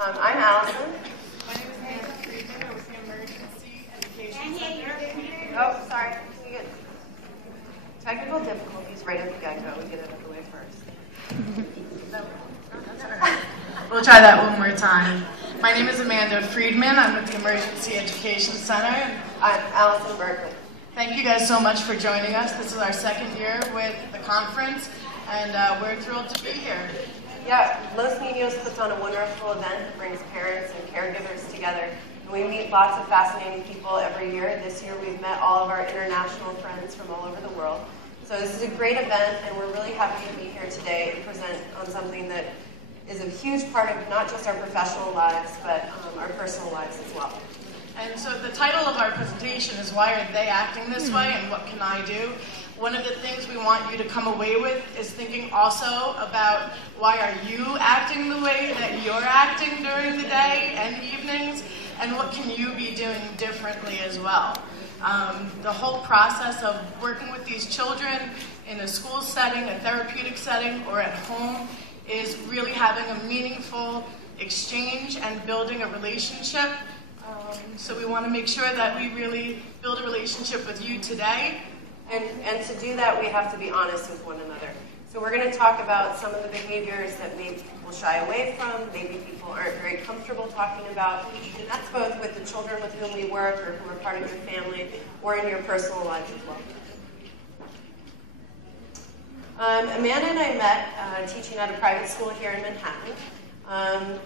I'm Allison. My name is Hannah Friedman. I was the Emergency Education Center. Oh, sorry. Can you get technical difficulties right at the get-go? We get it out of the way first. No, that's all right. We'll try that one more time. My name is Amanda Friedman. I'm with the Emergency Education Center. I'm Allison Berkeley. Thank you guys so much for joining us. This is our second year with the conference, and we're thrilled to be here. Yeah, Los Niños puts on a wonderful event that brings parents and caregivers together. And we meet lots of fascinating people every year. This year we've met all of our international friends from all over the world. So this is a great event, and we're really happy to be here today and present on something that is a huge part of not just our professional lives, but our personal lives as well. And so the title of our presentation is Why Are They Acting This Way and What Can I Do? One of the things we want you to come away with is thinking also about why are you acting the way that you're acting during the day and evenings, and what can you be doing differently as well. The whole process of working with these children in a school setting, a therapeutic setting, or at home is really having a meaningful exchange and building a relationship. So we want to make sure that we really build a relationship with you today. And to do that, we have to be honest with one another. So we're going to talk about some of the behaviors that maybe people shy away from, maybe people aren't very comfortable talking about, and that's both with the children with whom we work or who are part of your family or in your personal lives as well. Amanda and I met teaching at a private school here in Manhattan.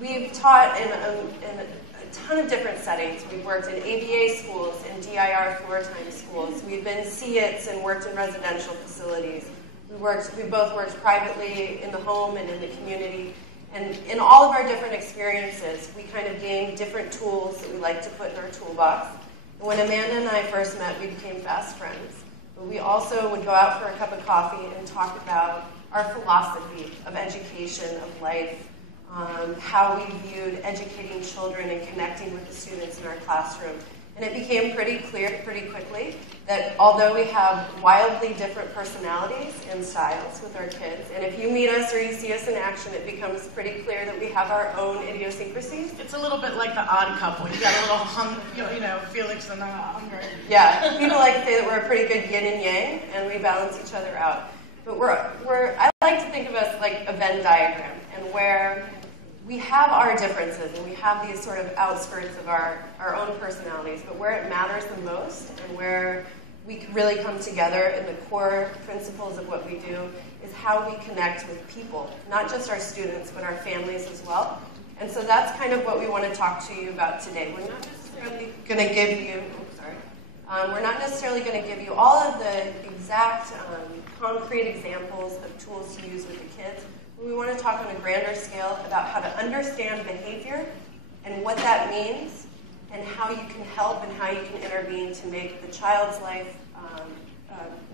We've taught in a ton of different settings. We've worked in ABA schools and DIR floor time schools. We've been CITs and worked in residential facilities. We both worked privately in the home and in the community. And in all of our different experiences, we kind of gained different tools that we like to put in our toolbox. And when Amanda and I first met, we became fast friends. But we also would go out for a cup of coffee and talk about our philosophy of education, of life, how we viewed educating children and connecting with the students in our classroom. And it became pretty clear pretty quickly that although we have wildly different personalities and styles with our kids, and if you meet us or you see us in action, it becomes pretty clear that we have our own idiosyncrasies. It's a little bit like the Odd Couple. You got a little Felix and Unger. Yeah, people like to say that we're a pretty good yin and yang, and we balance each other out. But I like to think of us like a Venn diagram, and where we have our differences and we have these sort of outskirts of our own personalities, but where it matters the most and where we really come together in the core principles of what we do is how we connect with people, not just our students, but our families as well. And so that's kind of what we want to talk to you about today. We're not necessarily going to give you, we're not necessarily going to give you all of the exact concrete examples of tools to use with the kids. We want to talk on a grander scale about how to understand behavior and what that means and how you can help and how you can intervene to make the child's life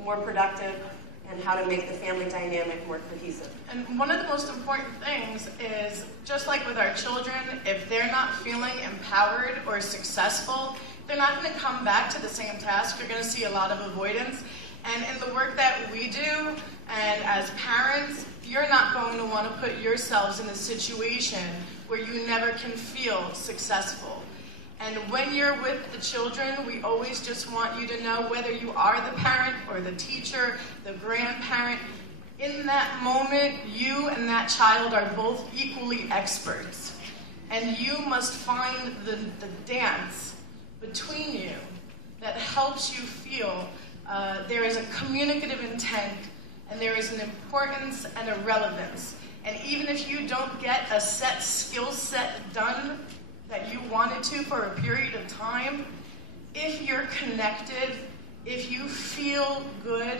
more productive and how to make the family dynamic more cohesive. And one of the most important things is, just like with our children, if they're not feeling empowered or successful, they're not going to come back to the same task. You're going to see a lot of avoidance. And in the work that we do, and as parents, you're not going to want to put yourselves in a situation where you never can feel successful. And when you're with the children, we always just want you to know, whether you are the parent or the teacher, the grandparent, in that moment, you and that child are both equally experts. And you must find the dance between you that helps you feel there is a communicative intent, and there is an importance and a relevance. And even if you don't get a set skill set done that you wanted to for a period of time, if you're connected, if you feel good,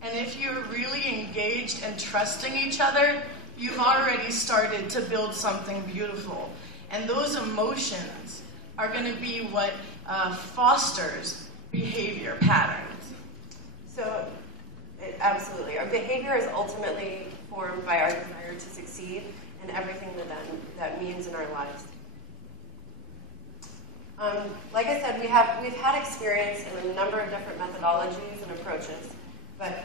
and if you're really engaged and trusting each other, you've already started to build something beautiful. And those emotions are going to be what fosters behavior patterns. So, absolutely. Our behavior is ultimately formed by our desire to succeed and everything that means in our lives. Like I said, we've had experience in a number of different methodologies and approaches, but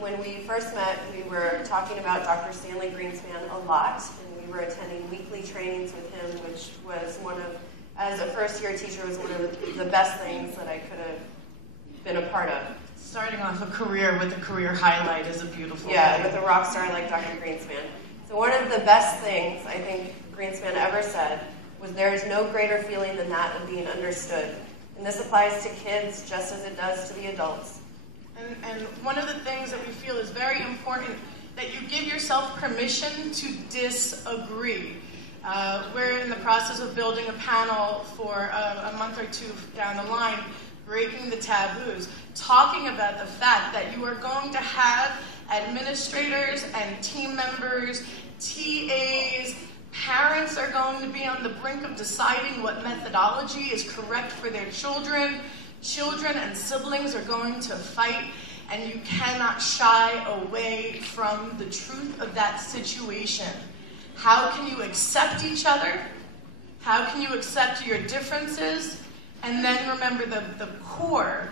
when we first met, we were talking about Dr. Stanley Greenspan a lot, and we We were attending weekly trainings with him, which was as a first-year teacher, was one of the best things that I could have been a part of. Starting off a career with a career highlight is a beautiful thing. With a rock star like Dr. Greenspan. So one of the best things I think Greenspan ever said was, there is no greater feeling than that of being understood. And this applies to kids just as it does to the adults. And one of the things that we feel is very important, that you give yourself permission to disagree. We're in the process of building a panel for a month or two down the line, breaking the taboos, talking about the fact that you are going to have administrators and team members, TAs, parents are going to be on the brink of deciding what methodology is correct for their children. Children and siblings are going to fight, and you cannot shy away from the truth of that situation. How can you accept each other? How can you accept your differences? And then remember, the core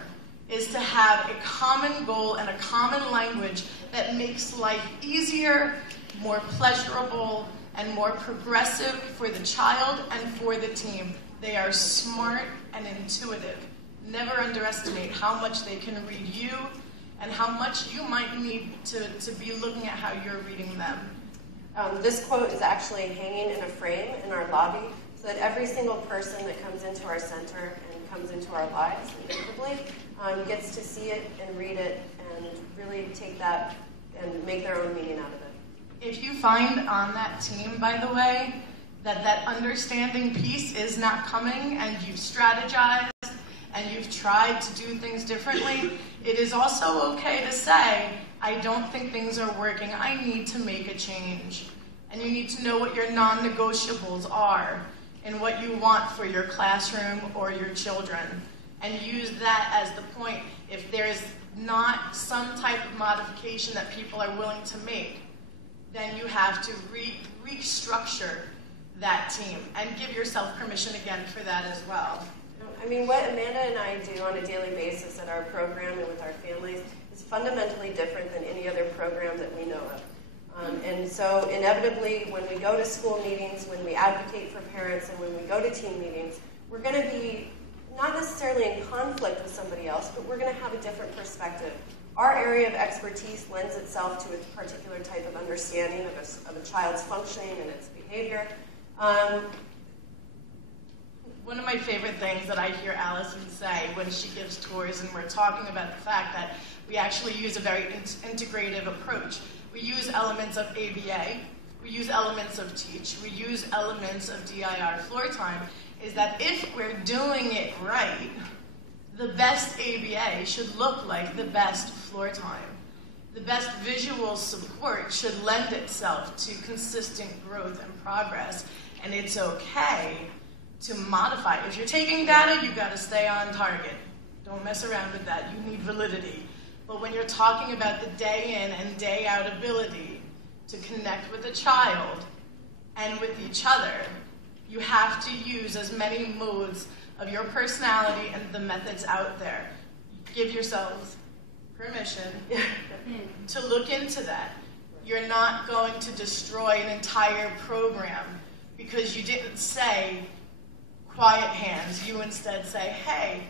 is to have a common goal and a common language that makes life easier, more pleasurable, and more progressive for the child and for the team. They are smart and intuitive. Never underestimate how much they can read you and how much you might need to be looking at how you're reading them. This quote is actually hanging in a frame in our lobby, so that every single person that comes into our center and comes into our lives inevitably gets to see it and read it and really take that and make their own meaning out of it. If you find on that team, by the way, that understanding piece is not coming and you've strategized and you've tried to do things differently, it is also okay to say, I don't think things are working, I need to make a change. And you need to know what your non-negotiables are and what you want for your classroom or your children. And use that as the point. If there's not some type of modification that people are willing to make, then you have to restructure that team and give yourself permission again for that as well. I mean, what Amanda and I do on a daily basis at our program and with our families is fundamentally different than any other program that we know of. And so inevitably, when we go to school meetings, when we advocate for parents, and when we go to team meetings, we're going to be not necessarily in conflict with somebody else, but we're going to have a different perspective. Our area of expertise lends itself to a particular type of understanding of a child's functioning and its behavior. One of my favorite things that I hear Allison say when she gives tours, and we're talking about the fact that we actually use a very integrative approach. We use elements of ABA, we use elements of TEACH, we use elements of DIR floor time, is that if we're doing it right, the best ABA should look like the best floor time. The best visual support should lend itself to consistent growth and progress, and it's okay to modify. If you're taking data, you've got to stay on target. Don't mess around with that. You need validity. But when you're talking about the day in and day out ability to connect with a child and with each other, you have to use as many modes of your personality and the methods out there. Give yourselves permission to look into that. You're not going to destroy an entire program because you didn't say, quiet hands. You instead say, hey,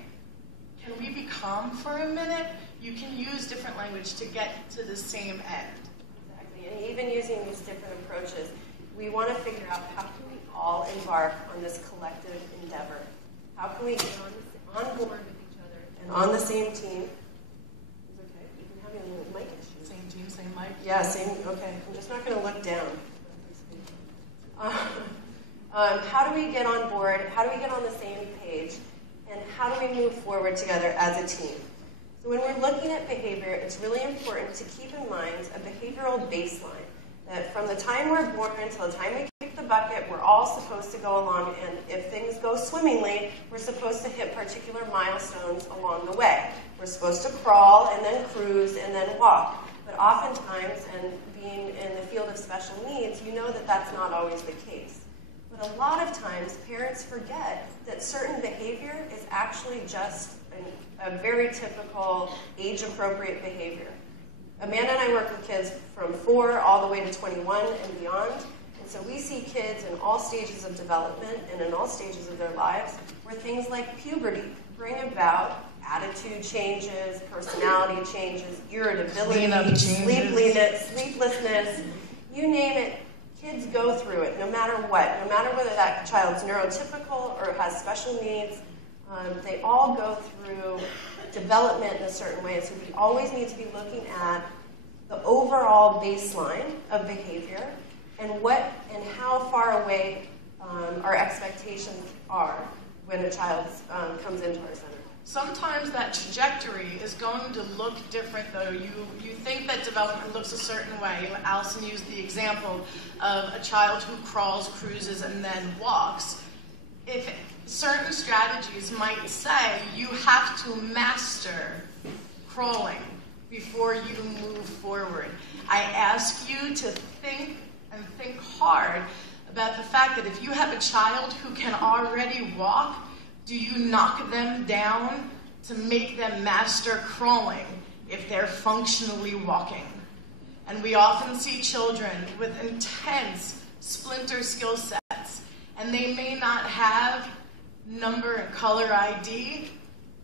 can we be calm for a minute? You can use different language to get to the same end. Exactly, and even using these different approaches, we want to figure out how can we all embark on this collective endeavor. How can we get on board with each other and on the same team? It's okay, we've been having a little mic issue. Same team, same mic? Yeah, same, okay. I'm just not going to look down. How do we get on board? How do we get on the same page? And how do we move forward together as a team? So when we're looking at behavior, it's really important to keep in mind a behavioral baseline. That from the time we're born until the time we kick the bucket, we're all supposed to go along, and if things go swimmingly, we're supposed to hit particular milestones along the way. We're supposed to crawl, and then cruise, and then walk. But oftentimes, and being in the field of special needs, you know that that's not always the case. But a lot of times, parents forget that certain behavior is actually just a very typical age-appropriate behavior. Amanda and I work with kids from 4 all the way to 21 and beyond. And And so we see kids in all stages of development and in all stages of their lives where things like puberty bring about attitude changes, personality changes, irritability, sleeplessness, you name it. Kids go through it no matter what, no matter whether that child's neurotypical or has special needs. They all go through development in a certain way. So we always need to be looking at the overall baseline of behavior and how far away our expectations are when a child comes into our center. Sometimes that trajectory is going to look different, though. You think that development looks a certain way. Allison used the example of a child who crawls, cruises, and then walks. If certain strategies might say you have to master crawling before you move forward, I ask you to think hard about the fact that if you have a child who can already walk, do you knock them down to make them master crawling if they're functionally walking? And we often see children with intense splinter skill sets, and they may not have number and color ID,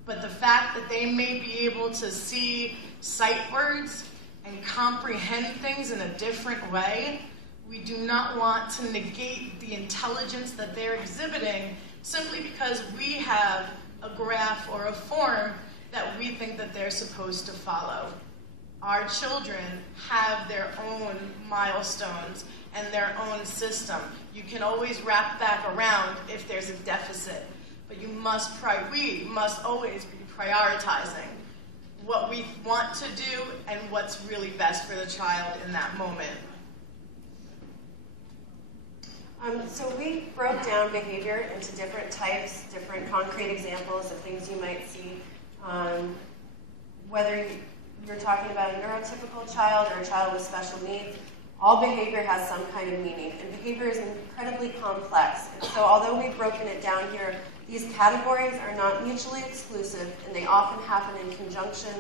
but the fact that they may be able to see sight words and comprehend things in a different way, we do not want to negate the intelligence that they're exhibiting simply because we have a graph or a form that we think that they're supposed to follow. Our children have their own milestones and their own system. You can always wrap back around if there's a deficit, but we must always be prioritizing what we want to do and what's really best for the child in that moment. So we broke down behavior into different types, different concrete examples of things you might see. Whether you're talking about a neurotypical child or a child with special needs, all behavior has some kind of meaning, and behavior is incredibly complex. And so although we've broken it down here, these categories are not mutually exclusive, and they often happen in conjunction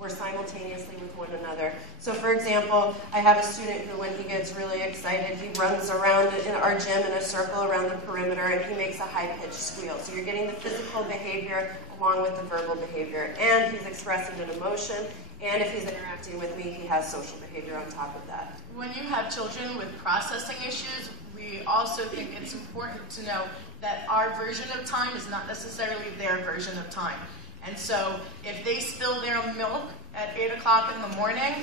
or simultaneously with one another. So for example, I have a student who, when he gets really excited, he runs around in our gym in a circle around the perimeter, and he makes a high-pitched squeal. So you're getting the physical behavior along with the verbal behavior, and he's expressing an emotion, and if he's interacting with me, he has social behavior on top of that. When you have children with processing issues, we also think it's important to know that our version of time is not necessarily their version of time. And so if they spill their milk at 8 o'clock in the morning,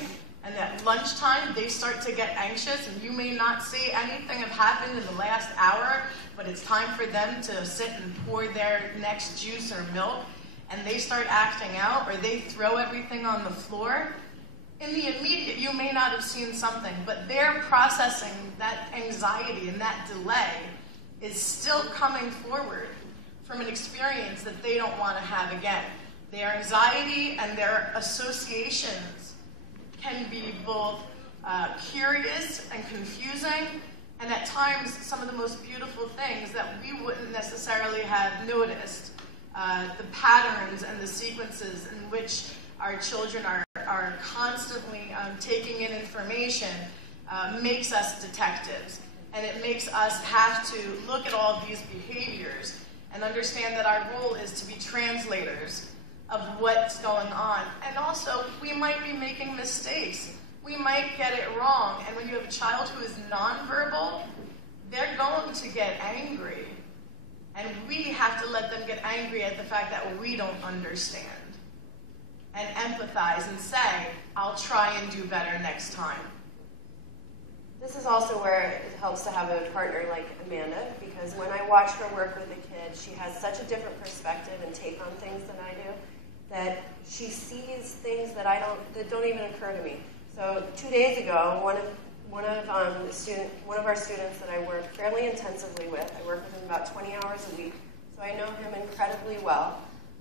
and at lunchtime they start to get anxious, and you may not see anything have happened in the last hour, but it's time for them to sit and pour their next juice or milk, and they start acting out, or they throw everything on the floor, in the immediate you may not have seen something, but they're processing that anxiety and that delay is still coming forward from an experience that they don't want to have again. Their anxiety and their associations can be both curious and confusing, and at times some of the most beautiful things that we wouldn't necessarily have noticed. The patterns and the sequences in which our children are constantly taking in information makes us detectives, and it makes us have to look at all these behaviors and understand that our role is to be translators of what's going on. And also, we might be making mistakes. We might get it wrong. And when you have a child who is nonverbal, they're going to get angry. And we have to let them get angry at the fact that we don't understand. And empathize and say, I'll try and do better next time. This is also where it helps to have a partner like Amanda, because when I watch her work with a kid, she has such a different perspective and take on things than I do, that she sees things that don't even occur to me. So 2 days ago, one of our students that I work fairly intensively with, I work with him about 20 hours a week, so I know him incredibly well,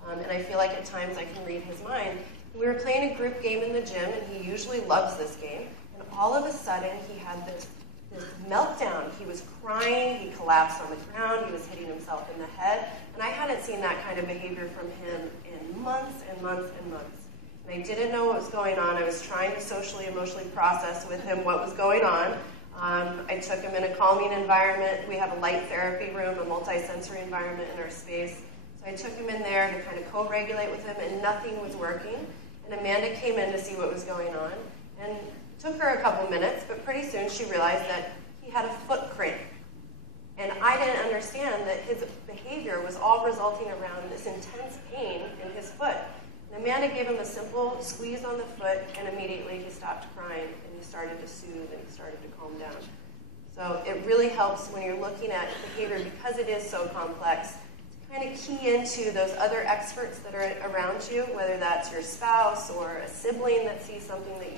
and I feel like at times I can read his mind. We were playing a group game in the gym, and he usually loves this game. And all of a sudden, he had this meltdown. He was crying, he collapsed on the ground, he was hitting himself in the head, and I hadn't seen that kind of behavior from him in months and months and months. And I didn't know what was going on. I was trying to socially, emotionally process with him what was going on, I took him in a calming environment. We have a light therapy room, a multi-sensory environment in our space. So I took him in there to kind of co-regulate with him, and nothing was working. And Amanda came in to see what was going on, and it took her a couple minutes, but pretty soon she realized that he had a foot cramp. And I didn't understand that his behavior was all resulting around this intense pain in his foot. And Amanda gave him a simple squeeze on the foot, and immediately he stopped crying, and he started to soothe, and he started to calm down. So it really helps when you're looking at behavior, because it is so complex, to kind of key into those other experts that are around you, whether that's your spouse or a sibling that sees something that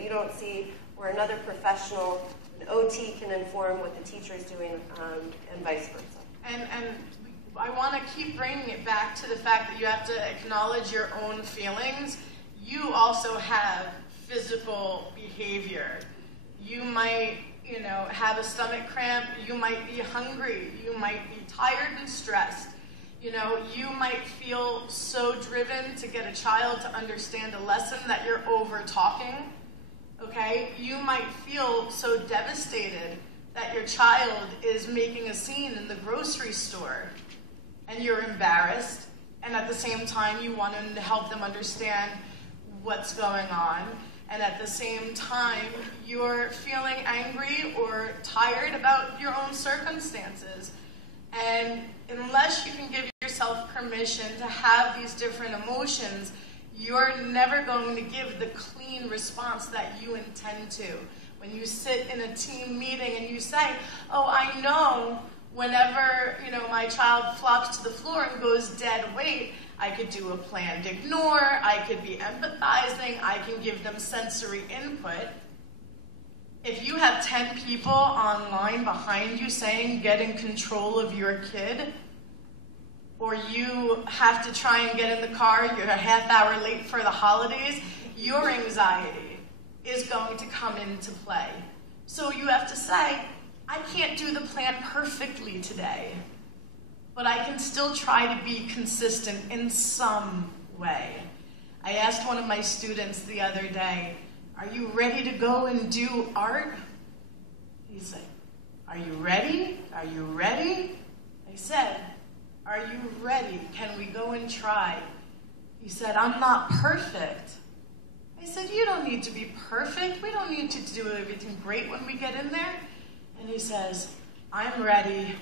you don't see, or another professional. An OT can inform what the teacher is doing, and vice versa. And I want to keep bringing it back to the fact that you have to acknowledge your own feelings. You also have physical behavior. You might, have a stomach cramp. You might be hungry. You might be tired and stressed. You might feel so driven to get a child to understand a lesson that you're over-talking. Okay? You might feel so devastated that your child is making a scene in the grocery store and you're embarrassed, and at the same time you want to help them understand what's going on, and at the same time you're feeling angry or tired about your own circumstances. And unless you can give yourself permission to have these different emotions, you're never going to give the clean response that you intend to. When you sit in a team meeting and you say, oh, I know whenever my child flops to the floor and goes dead weight, I could do a planned ignore, I could be empathizing, I can give them sensory input. If you have 10 people online behind you saying, get in control of your kid, or you have to try and get in the car, you're a half hour late for the holidays, your anxiety is going to come into play. So you have to say, I can't do the plan perfectly today, but I can still try to be consistent in some way. I asked one of my students the other day, are you ready to go and do art? He said, are you ready? Are you ready? I said, are you ready? Can we go and try? He said, I'm not perfect. I said, you don't need to be perfect. We don't need to do everything great when we get in there. And he says, I'm ready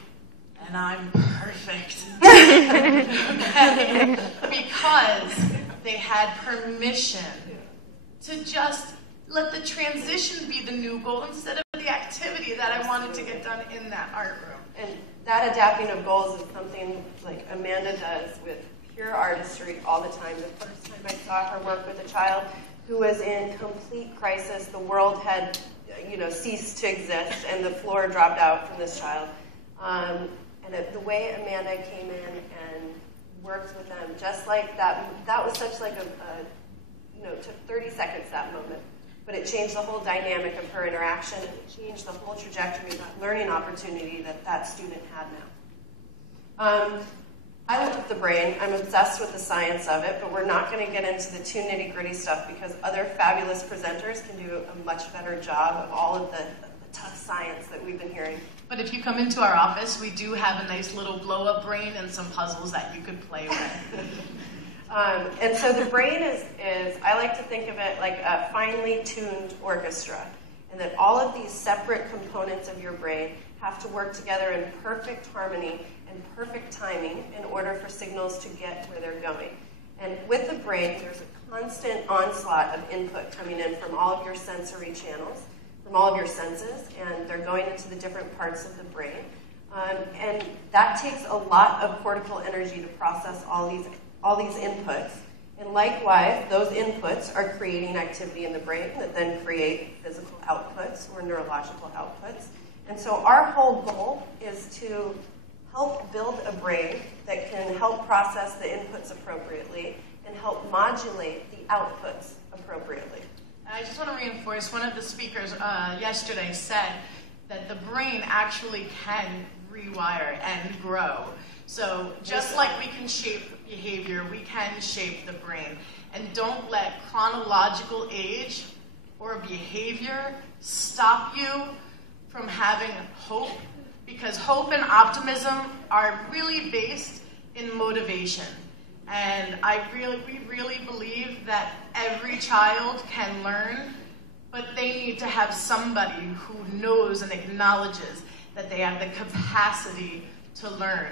and I'm perfect. Okay? Because they had permission to just let the transition be the new goal instead of the activity that I wanted to get done in that art room. And that adapting of goals is something like Amanda does with pure artistry all the time. The first time I saw her work with a child who was in complete crisis, the world had ceased to exist, and the floor dropped out from this child. And the way Amanda came in and worked with them, just like that was such like it took 30 seconds, that moment. But it changed the whole dynamic of her interaction, and it changed the whole trajectory of that learning opportunity that student had now. I love the brain. I'm obsessed with the science of it, but we're not going to get into the too nitty-gritty stuff because other fabulous presenters can do a much better job of all of the tough science that we've been hearing. But if you come into our office, we do have a nice little blow-up brain and some puzzles that you could play with. And so the brain is, I like to think of it like a finely tuned orchestra, and that all of these separate components of your brain have to work together in perfect harmony and perfect timing in order for signals to get where they're going. And with the brain, there's a constant onslaught of input coming in from all of your sensory channels, from all of your senses, and they're going into the different parts of the brain. And that takes a lot of cortical energy to process all these inputs. And likewise, those inputs are creating activity in the brain that then create physical outputs or neurological outputs. And so our whole goal is to help build a brain that can help process the inputs appropriately and help modulate the outputs appropriately. I just want to reinforce, one of the speakers yesterday said that the brain actually can rewire and grow. So just like we can shape behavior, we can shape the brain. And don't let chronological age or behavior stop you from having hope, because hope and optimism are really based in motivation. And we really believe that every child can learn, but they need to have somebody who knows and acknowledges that they have the capacity to learn.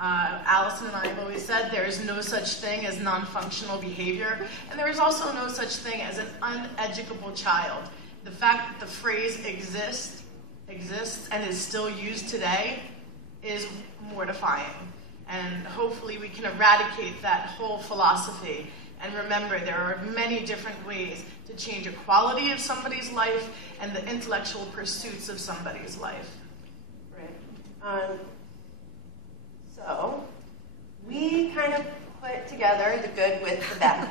Allison and I have always said there is no such thing as non-functional behavior, and there is also no such thing as an uneducable child. The fact that the phrase exists and is still used today is mortifying. And hopefully we can eradicate that whole philosophy. And remember, there are many different ways to change the quality of somebody's life and the intellectual pursuits of somebody's life. Right. So we kind of put together the good with the bad.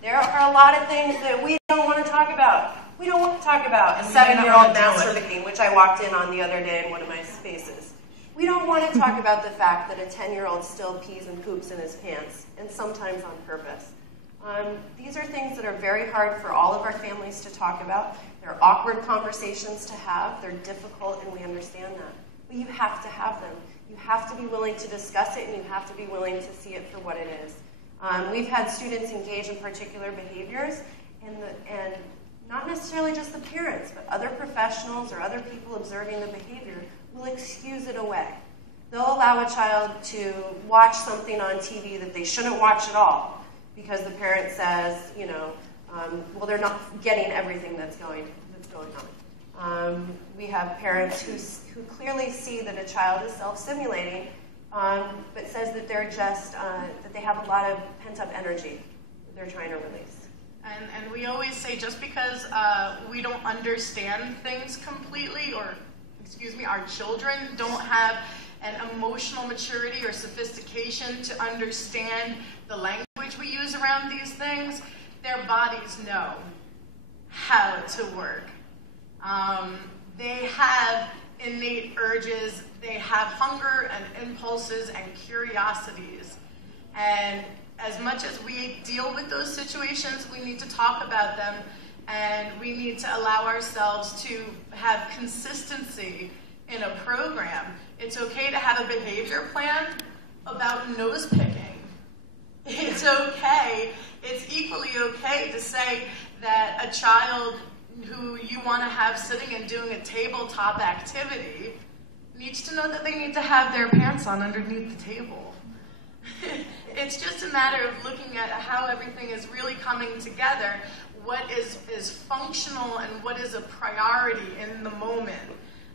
There are a lot of things that we don't want to talk about. We don't want to talk about a 7-year-old masturbating, which I walked in on the other day in one of my spaces. We don't want to talk about the fact that a 10-year-old still pees and poops in his pants, and sometimes on purpose. These are things that are very hard for all of our families to talk about. They're awkward conversations to have. They're difficult, and we understand that. But you have to have them. You have to be willing to discuss it, and you have to be willing to see it for what it is. We've had students engage in particular behaviors, and not necessarily just the parents, but other professionals or other people observing the behavior will excuse it away. They'll allow a child to watch something on TV that they shouldn't watch at all because the parent says, well, they're not getting everything that's going on. We have parents who clearly see that a child is self-stimulating, but says that they're just that they have a lot of pent-up energy that they're trying to release. And we always say just because we don't understand things completely, or our children don't have an emotional maturity or sophistication to understand the language we use around these things, their bodies know how to work. They have innate urges, they have hunger and impulses and curiosities. And as much as we deal with those situations, we need to talk about them, and we need to allow ourselves to have consistency in a program. It's okay to have a behavior plan about nose picking. It's okay. It's equally okay to say that a child who you want to have sitting and doing a tabletop activity needs to know that they need to have their pants on underneath the table. It's just a matter of looking at how everything is really coming together, what is functional and what is a priority in the moment.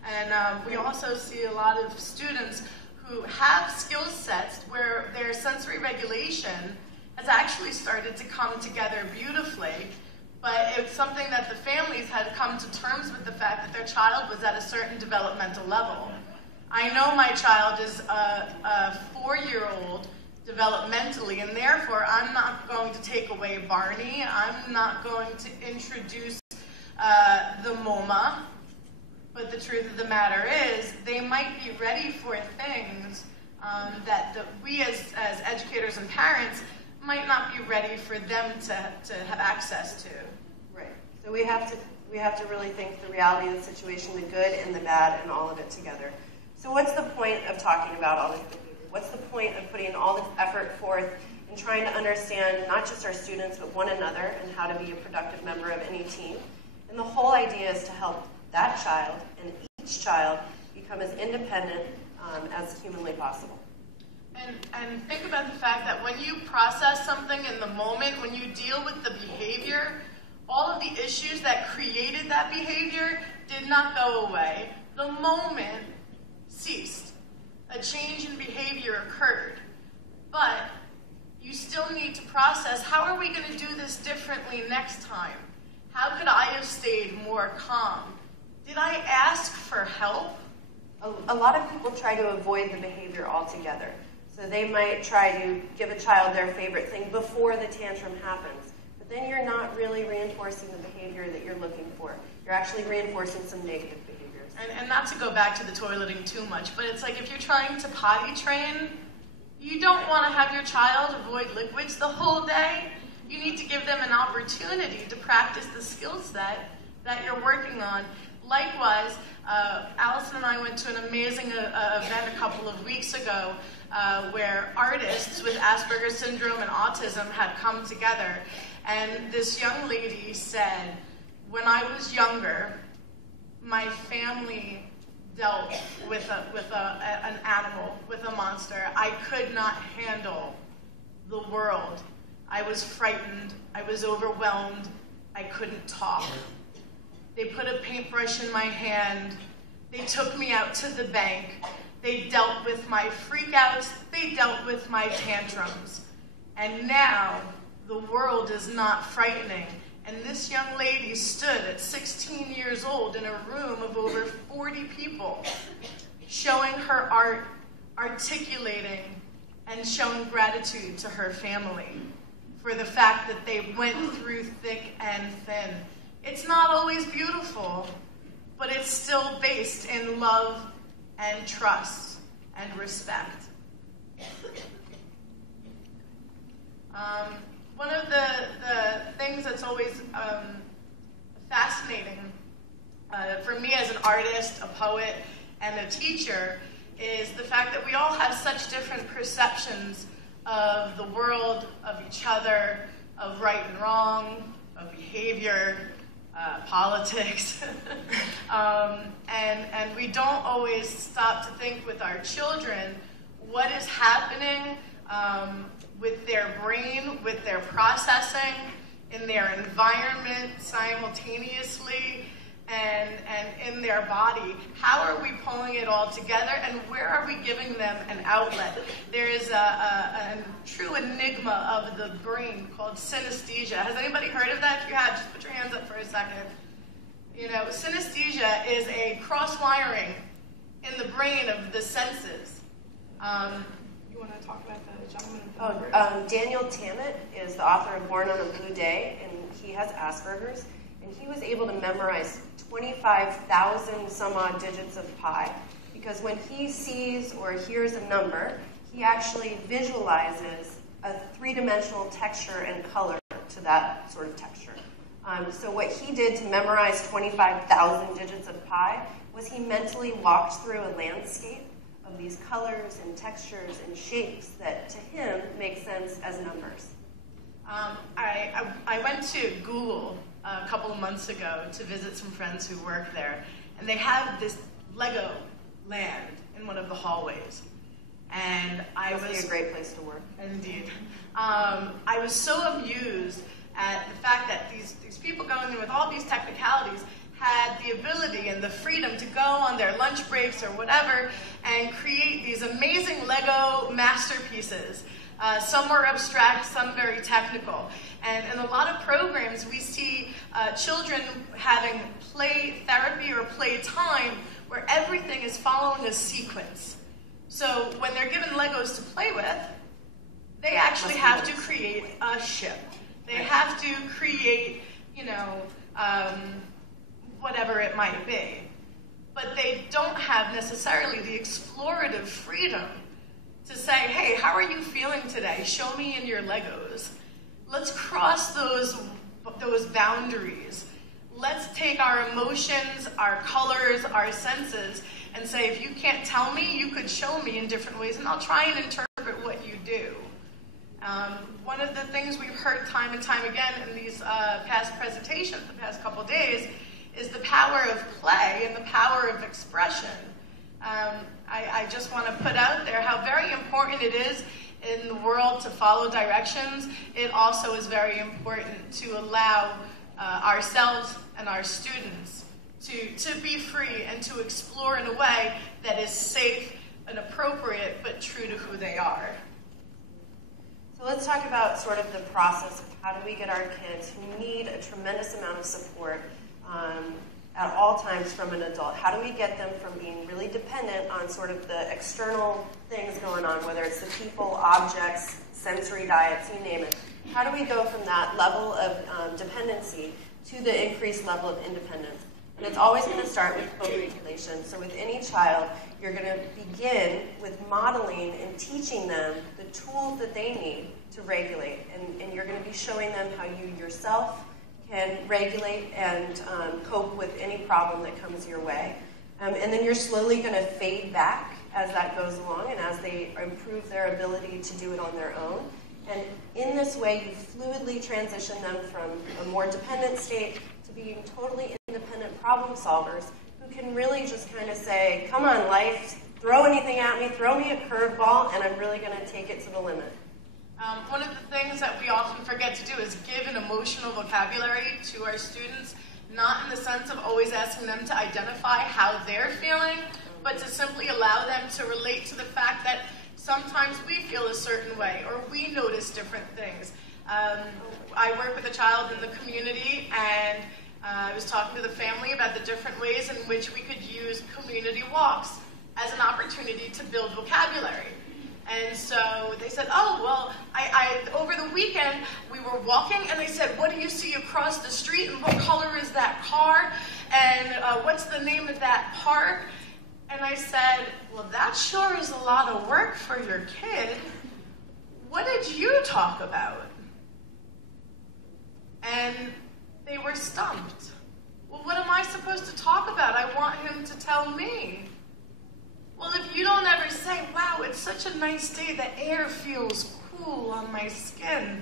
And we also see a lot of students who have skill sets where their sensory regulation has actually started to come together beautifully, but it's something that the families had come to terms with the fact that their child was at a certain developmental level. I know my child is a 4-year-old developmentally, and therefore I'm not going to take away Barney. I'm not going to introduce the MoMA. But the truth of the matter is, they might be ready for things that we as educators and parents might not be ready for them to have access to. Right. So we have to really think the reality of the situation, the good and the bad, and all of it together. So what's the point of talking about all this behavior? What's the point of putting all this effort forth and trying to understand not just our students, but one another and how to be a productive member of any team? And the whole idea is to help that child and each child become as independent as humanly possible. And think about the fact that when you process something in the moment, when you deal with the behavior, all of the issues that created that behavior did not go away. The moment ceased. A change in behavior occurred. But you still need to process, how are we going to do this differently next time? How could I have stayed more calm? Did I ask for help? A lot of people try to avoid the behavior altogether. So they might try to give a child their favorite thing before the tantrum happens. But then you're not really reinforcing the behavior that you're looking for. You're actually reinforcing some negative behaviors. And not to go back to the toileting too much, but it's like if you're trying to potty train, you don't want to have your child avoid liquids the whole day. You need to give them an opportunity to practice the skill set that you're working on. Likewise, Allison and I went to an amazing event a couple of weeks ago where artists with Asperger's syndrome and autism had come together. And this young lady said, when I was younger, my family dealt with an animal, with a monster. I could not handle the world. I was frightened. I was overwhelmed. I couldn't talk. They put a paintbrush in my hand. They took me out to the bank. They dealt with my freakouts. They dealt with my tantrums. And now the world is not frightening. And this young lady stood at 16 years old in a room of over 40 people, showing her art, articulating, and showing gratitude to her family for the fact that they went through thick and thin. It's not always beautiful, but it's still based in love and trust and respect. One of the things that's always fascinating for me as an artist, a poet, and a teacher is the fact that we all have such different perceptions of the world, of each other, of right and wrong, of behavior, politics. And we don't always stop to think with our children what is happening with their brain, with their processing, in their environment simultaneously, and in their body. How are we pulling it all together, and where are we giving them an outlet? There is a true enigma of the brain called synesthesia. Has anybody heard of that? If you have, just put your hands up for a second. You know, synesthesia is a cross-wiring in the brain of the senses. You want to talk about the gentleman? Daniel Tammet is the author of Born on a Blue Day, and he has Asperger's. And he was able to memorize 25,000 some odd digits of pi, because when he sees or hears a number, he actually visualizes a three-dimensional texture and color to that sort of texture. So what he did to memorize 25,000 digits of pi was he mentally walked through a landscape of these colors and textures and shapes that to him make sense as numbers. I went to Google a couple of months ago to visit some friends who work there, and they have this Lego land in one of the hallways. And Must be a great place to work. Indeed. I was so amused at the fact that these people going in with all these technicalities had the ability and the freedom to go on their lunch breaks or whatever and create these amazing Lego masterpieces. Some were abstract, some very technical. And in a lot of programs, we see children having play therapy or play time where everything is following a sequence. So when they're given Legos to play with, they actually have to create a ship. They have to create, you know, whatever it might be. But they don't have necessarily the explorative freedom to say, hey, how are you feeling today? Show me in your Legos. Let's cross those boundaries. Let's take our emotions, our colors, our senses, and say, if you can't tell me, you could show me in different ways, and I'll try and interpret what you do. One of the things we've heard time and time again in these past presentations, the past couple days, is the power of play and the power of expression. I just want to put out there how very important it is in the world to follow directions. It also is very important to allow ourselves and our students to be free and to explore in a way that is safe and appropriate, but true to who they are. So let's talk about sort of the process of how do we get our kids who need a tremendous amount of support at all times from an adult. How do we get them from being really dependent on sort of the external things going on, whether it's the people, objects, sensory diets, you name it. How do we go from that level of dependency to the increased level of independence? And it's always going to start with co-regulation. So with any child, you're going to begin with modeling and teaching them the tools that they need to regulate. And you're going to be showing them how you yourself can regulate and cope with any problem that comes your way. And then you're slowly going to fade back as that goes along and as they improve their ability to do it on their own. And in this way, you fluidly transition them from a more dependent state to being totally independent problem solvers who can really just kind of say, come on, life, throw anything at me, throw me a curveball, and I'm really going to take it to the limit. One of the things that we often forget to do is give an emotional vocabulary to our students, not in the sense of always asking them to identify how they're feeling, but to simply allow them to relate to the fact that sometimes we feel a certain way or we notice different things. I work with a child in the community, and I was talking to the family about the different ways in which we could use community walks as an opportunity to build vocabulary. And so they said, oh, well, over the weekend, we were walking, and they said, what do you see across the street, and what color is that car, and what's the name of that park? And I said, well, that sure is a lot of work for your kid. What did you talk about? And they were stumped. Well, what am I supposed to talk about? I want him to tell me. Well, if you don't ever say, wow, it's such a nice day, the air feels cool on my skin,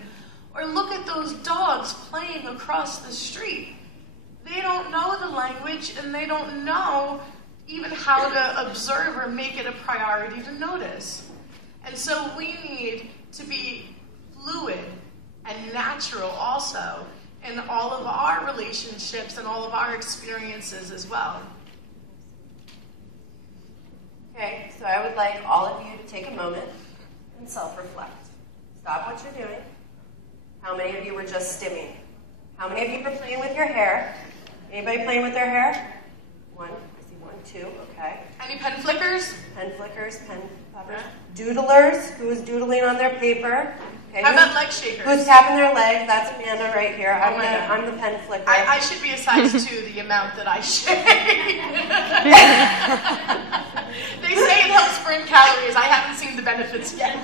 or look at those dogs playing across the street, they don't know the language and they don't know even how to observe or make it a priority to notice. And so we need to be fluid and natural also in all of our relationships and all of our experiences as well. Okay, so I would like all of you to take a moment and self-reflect. Stop what you're doing. How many of you were just stimming? How many of you were playing with your hair? Anybody playing with their hair? One, I see one, two, okay. Any pen flickers? Pen flickers, pen poppers. Doodlers, who is doodling on their paper. Okay, how about leg shakers? Who's tapping their legs? That's Amanda right here. Oh I'm the pen flicker. I should be a size 2, the amount that I shake. They say it helps burn calories. I haven't seen the benefits yet.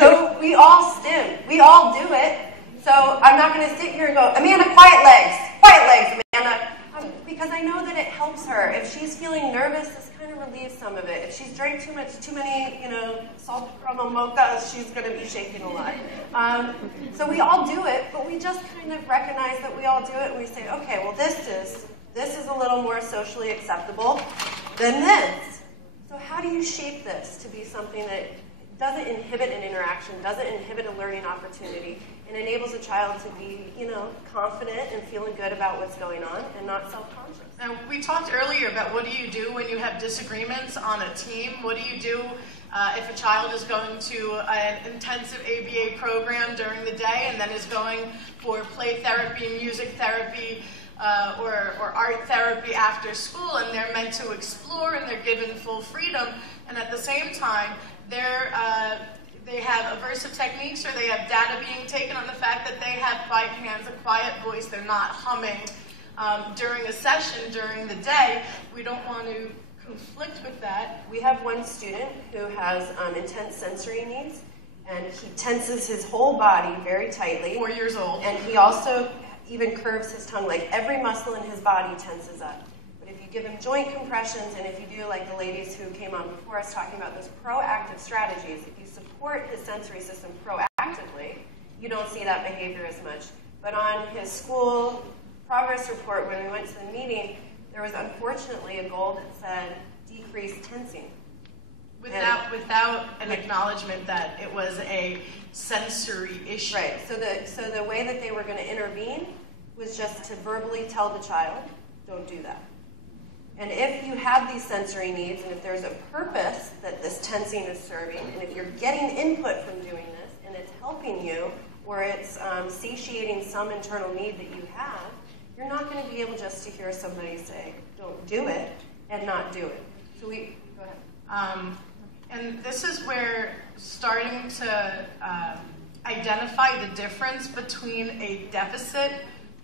So we all stim. We all do it. So I'm not going to sit here and go, Amanda, quiet legs, Amanda. Because I know that it helps her. If she's feeling nervous, this kind of relieves some of it. If she's drank too many, salted caramel mochas, she's going to be shaking a lot. So we all do it, but we just kind of recognize that we all do it, and we say, okay, well, this is a little more socially acceptable than this. So how do you shape this to be something that doesn't inhibit an interaction, doesn't inhibit a learning opportunity, and enables a child to be, confident and feeling good about what's going on and not self-conscious? Now, we talked earlier about what do you do when you have disagreements on a team? What do you do if a child is going to an intensive ABA program during the day and then is going for play therapy, music therapy, or art therapy after school, and they're meant to explore and they're given full freedom, and at the same time, they have aversive techniques, or they have data being taken on the fact that they have quiet hands, a quiet voice, they're not humming during a session during the day. We don't want to conflict with that. We have one student who has intense sensory needs, and he tenses his whole body very tightly. 4 years old. And he also even curves his tongue, like every muscle in his body tenses up. But if you give him joint compressions, and if you do like the ladies who came on before us talking about those proactive strategies, if you support his sensory system proactively, you don't see that behavior as much. But on his school progress report, when we went to the meeting, there was unfortunately a goal that said decrease tensing. Without an acknowledgement that it was a sensory issue. Right. So the way that they were going to intervene was just to verbally tell the child, don't do that. And if you have these sensory needs, and if there's a purpose that this tensing is serving, and if you're getting input from doing this, and it's helping you, or it's satiating some internal need that you have, you're not going to be able just to hear somebody say, don't do it, and not do it. So go ahead. And this is where starting to identify the difference between a deficit,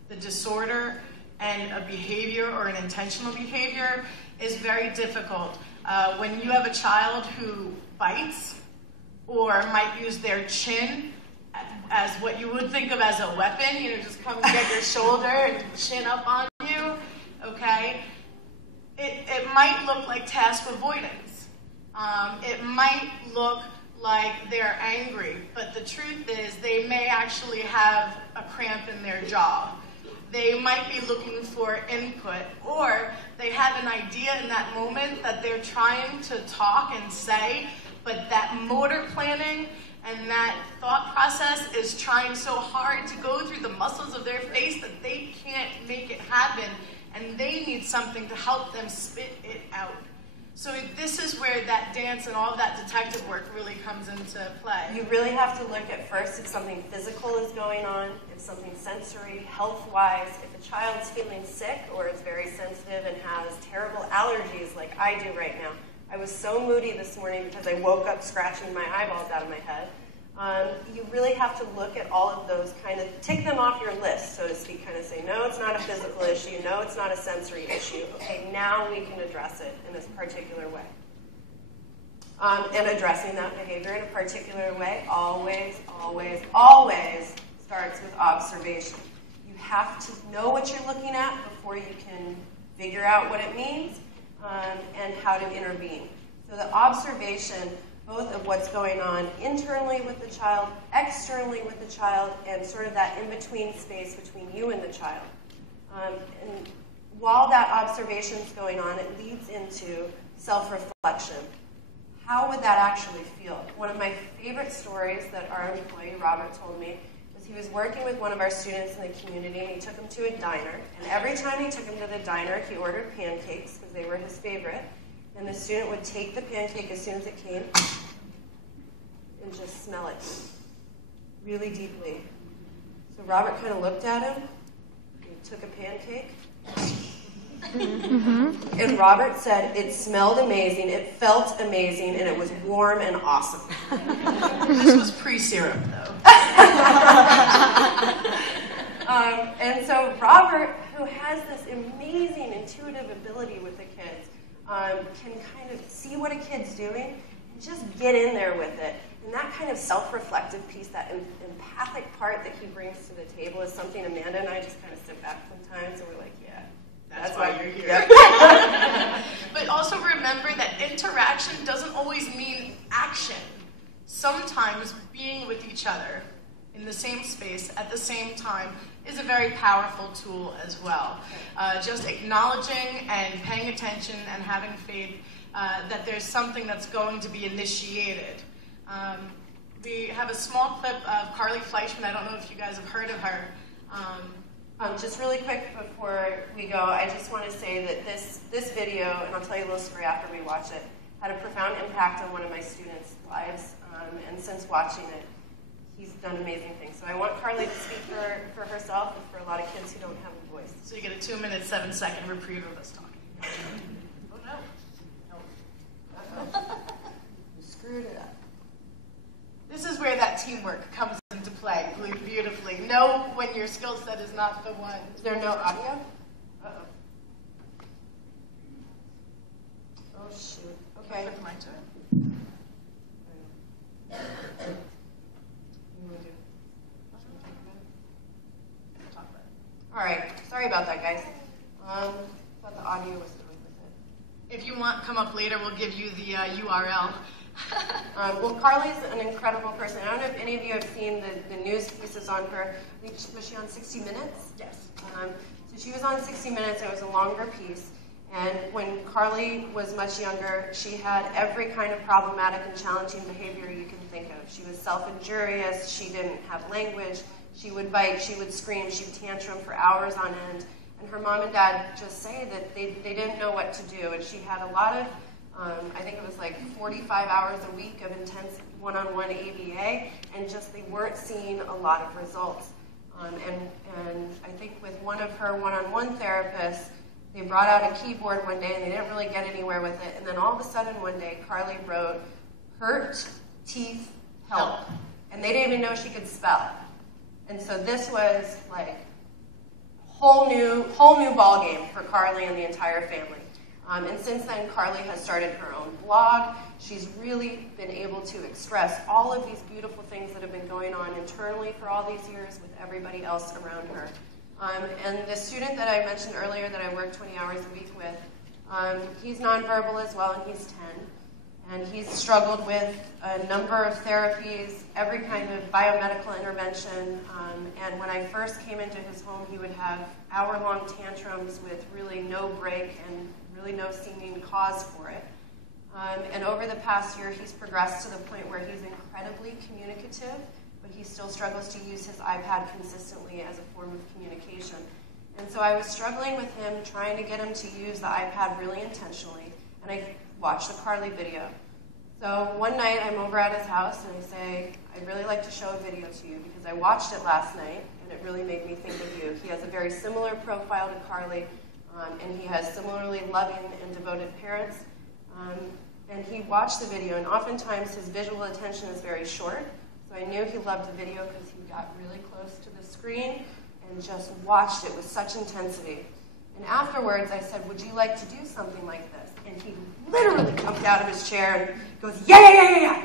the disorder, and a behavior or an intentional behavior is very difficult. When you have a child who bites or might use their chin as what you would think of as a weapon, just come get your shoulder and chin up on you, okay? It might look like task avoidance. It might look like they're angry, but the truth is they may actually have a cramp in their jaw. They might be looking for input, or they have an idea in that moment that they're trying to talk and say, but that motor planning and that thought process is trying so hard to go through the muscles of their face that they can't make it happen, and they need something to help them spit it out. So this is where that dance and all of that detective work really comes into play. You really have to look at first if something physical is going on, if something sensory, health-wise, if a child's feeling sick or is very sensitive and has terrible allergies like I do right now. I was so moody this morning because I woke up scratching my eyeballs out of my head. You really have to look at all of those, kind of tick them off your list, so to speak, kind of say, no, it's not a physical issue, no, it's not a sensory issue. Okay, now we can address it in this particular way. And addressing that behavior in a particular way always, always, always starts with observation. You have to know what you're looking at before you can figure out what it means and how to intervene. So the observation both of what's going on internally with the child, externally with the child, and sort of that in-between space between you and the child. And while that observation's going on, it leads into self-reflection. How would that actually feel? One of my favorite stories that our employee, Robert, told me was he was working with one of our students in the community, and he took him to a diner. And every time he took him to the diner, he ordered pancakes, because they were his favorite. And the student would take the pancake as soon as it came and just smell it really deeply. So Robert kind of looked at him, and he took a pancake, and Robert said it smelled amazing, it felt amazing, and it was warm and awesome. This was pre-syrup, though. And so Robert, who has this amazing intuitive ability with the kids, can kind of see what a kid's doing and just get in there with it. And that kind of self-reflective piece, that empathic part that he brings to the table is something Amanda and I just kind of sit back sometimes and we're like, yeah, that's why you're here. Yep. But also remember that interaction doesn't always mean action. Sometimes being with each other in the same space at the same time is a very powerful tool as well. Just acknowledging and paying attention and having faith that there's something that's going to be initiated. We have a small clip of Carly Fleischman. I don't know if you guys have heard of her. Just really quick before we go, I just want to say that this video, and I'll tell you a little story after we watch it, had a profound impact on one of my students' lives, and since watching it, he's done amazing things. So I want Carly to speak for herself and for a lot of kids who don't have a voice. So you get a 2-minute, 7-second reprieve of us talking. Oh, no. You screwed it up. This is where that teamwork comes into play beautifully. Know when your skill set is not the one. Is there no audio? Uh-oh. Oh, shoot. Okay. Put the mic to it. All right. Sorry about that, guys. Thought the audio was going with it. If you want, come up later. We'll give you the URL. Well, Carly's an incredible person. I don't know if any of you have seen the news pieces on her. Was she on 60 Minutes? Yes. So she was on 60 Minutes. It was a longer piece. And when Carly was much younger, she had every kind of problematic and challenging behavior you can think of. She was self-injurious. She didn't have language. She would bite. She would scream. She would tantrum for hours on end. And her mom and dad just say that they didn't know what to do. And she had a lot of, I think it was like 45 hours a week of intense one-on-one ABA, and just they weren't seeing a lot of results. And I think with one of her one-on-one therapists, they brought out a keyboard one day and they didn't really get anywhere with it. And then all of a sudden one day, Carly wrote, "Hurt, teeth, help." And they didn't even know she could spell. And so this was like whole new ball game for Carly and the entire family. And since then, Carly has started her own blog. She's really been able to express all of these beautiful things that have been going on internally for all these years with everybody else around her. And the student that I mentioned earlier that I work 20 hours a week with, he's nonverbal as well, and he's 10. And he's struggled with a number of therapies, every kind of biomedical intervention. And when I first came into his home, he would have hour-long tantrums with really no break and really no seeming cause for it. And over the past year, he's progressed to the point where he's incredibly communicative, but he still struggles to use his iPad consistently as a form of communication. And so I was struggling with him, trying to get him to use the iPad really intentionally, and I watched the Carly video. So one night I'm over at his house and I say, I'd really like to show a video to you because I watched it last night and it really made me think of you. He has a very similar profile to Carly, and he has similarly loving and devoted parents. And he watched the video, and oftentimes his visual attention is very short. So I knew he loved the video because he got really close to the screen and just watched it with such intensity. And afterwards I said, would you like to do something like this? And he literally jumped out of his chair and goes, yeah.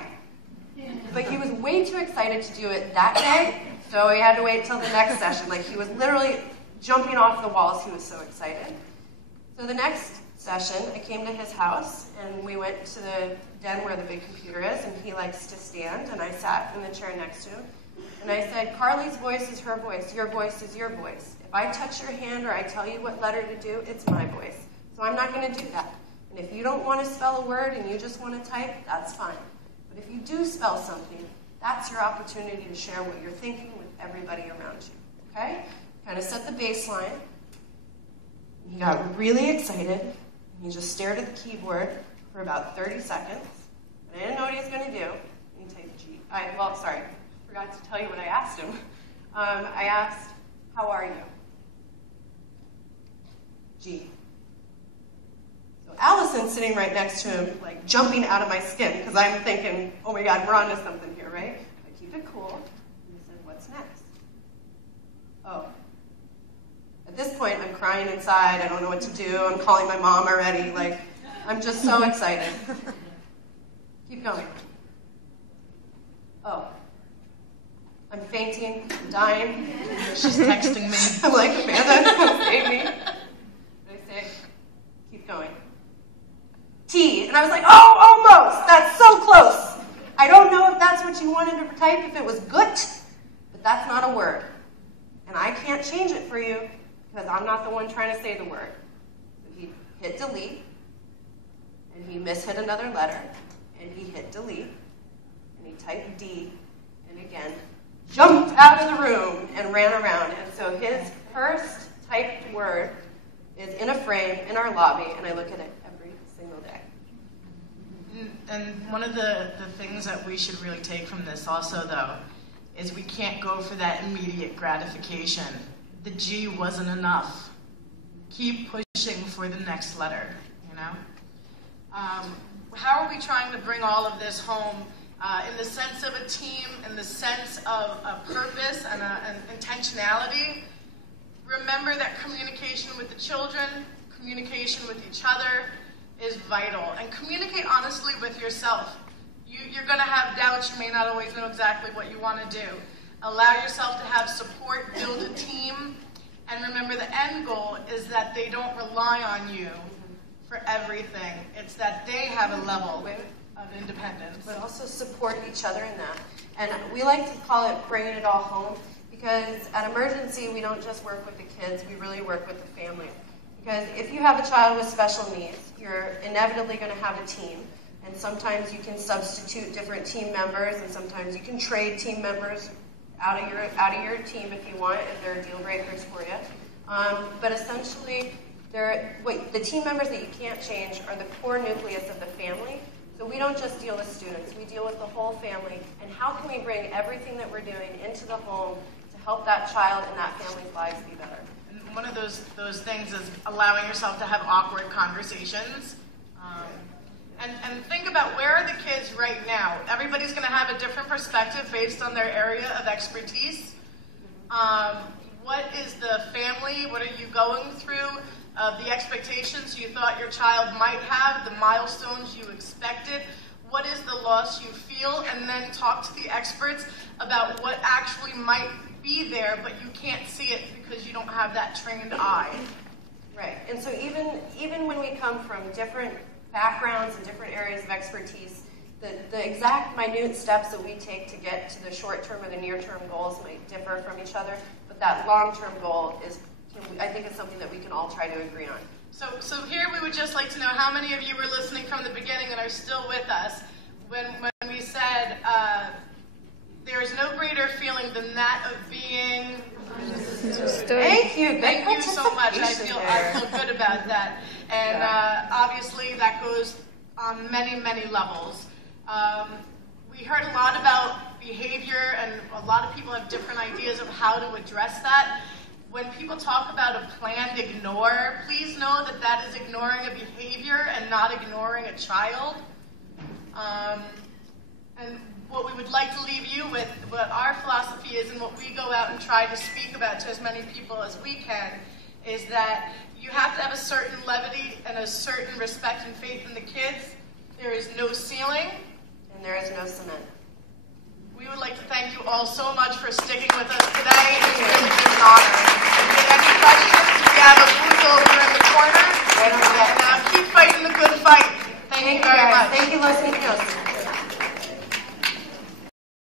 But he was way too excited to do it that day, so he had to wait till the next session. Like, he was literally jumping off the walls. He was so excited. So the next session, I came to his house, and we went to the den where the big computer is, and he likes to stand, and I sat in the chair next to him. And I said, Carly's voice is her voice. Your voice is your voice. If I touch your hand or I tell you what letter to do, it's my voice. So I'm not going to do that. And if you don't want to spell a word and you just want to type, that's fine. But if you do spell something, that's your opportunity to share what you're thinking with everybody around you. Okay? Kind of set the baseline. He got really excited. And he just stared at the keyboard for about 30 seconds. And I didn't know what he was going to do. And he typed G. Sorry. Forgot to tell you what I asked him. I asked, how are you? G. So Allison's sitting right next to him, like jumping out of my skin, because I'm thinking, oh my God, we're onto something here, right? I keep it cool. And he said, what's next? Oh. At this point, I'm crying inside. I don't know what to do. I'm calling my mom already. Like, I'm just so excited. Keep going. Oh. I'm fainting, I'm dying. She's texting me. I'm like, Amanda, come save me. And I say, keep going. T. And I was like, oh, almost. That's so close. I don't know if that's what you wanted to type, if it was gut, but that's not a word. And I can't change it for you because I'm not the one trying to say the word. So he hit delete, and he mishit another letter, and he hit delete, and he typed D, and again, jumped out of the room and ran around. And so his first typed word is in a frame in our lobby, and I look at it every single day. And one of the things that we should really take from this also, though, is we can't go for that immediate gratification. The G wasn't enough. Keep pushing for the next letter, you know? How are we trying to bring all of this home in the sense of a team, in the sense of a purpose and an intentionality? Remember that communication with the children, communication with each other is vital. And communicate honestly with yourself. You're going to have doubts. You may not always know exactly what you want to do. Allow yourself to have support, build a team, and remember the end goal is that they don't rely on you for everything. It's that they have a level of independence. But also support each other in that. And we like to call it bringing it all home, because at Emergency, we don't just work with the kids, we really work with the family. Because if you have a child with special needs, you're inevitably going to have a team. And sometimes you can substitute different team members, and sometimes you can trade team members out of your team if you want, if there are deal breakers for you. But essentially, the team members that you can't change are the core nucleus of the family. So we don't just deal with students, we deal with the whole family. And how can we bring everything that we're doing into the home to help that child and that family's lives be better? And one of those things is allowing yourself to have awkward conversations. And think about, where are the kids right now? Everybody's going to have a different perspective based on their area of expertise. What is the family? What are you going through? of the expectations you thought your child might have, the milestones you expected, what is the loss you feel, and then talk to the experts about what actually might be there, but you can't see it because you don't have that trained eye. Right, and so even when we come from different backgrounds and different areas of expertise, the exact minute steps that we take to get to the short-term or the near-term goals might differ from each other, but that long-term goal is, I think, is something that we can all try to agree on. So here we would just like to know how many of you were listening from the beginning and are still with us when we said there is no greater feeling than that of being... Thank you. Thank you so much. I feel good about that. And obviously that goes on many, many levels. We heard a lot about behavior, and a lot of people have different ideas of how to address that. When people talk about a planned ignore, please know that that is ignoring a behavior and not ignoring a child. And what we would like to leave you with, what our philosophy is and what we go out and try to speak about to as many people as we can, is that you have to have a certain levity and a certain respect and faith in the kids. There is no ceiling. And there is no cement. We would like to thank you all so much for sticking with us today. It's really been an honor. If you have any questions, we have a booth over in the corner. And keep fighting the good fight. Thank you very much. Thank you, Los Niños.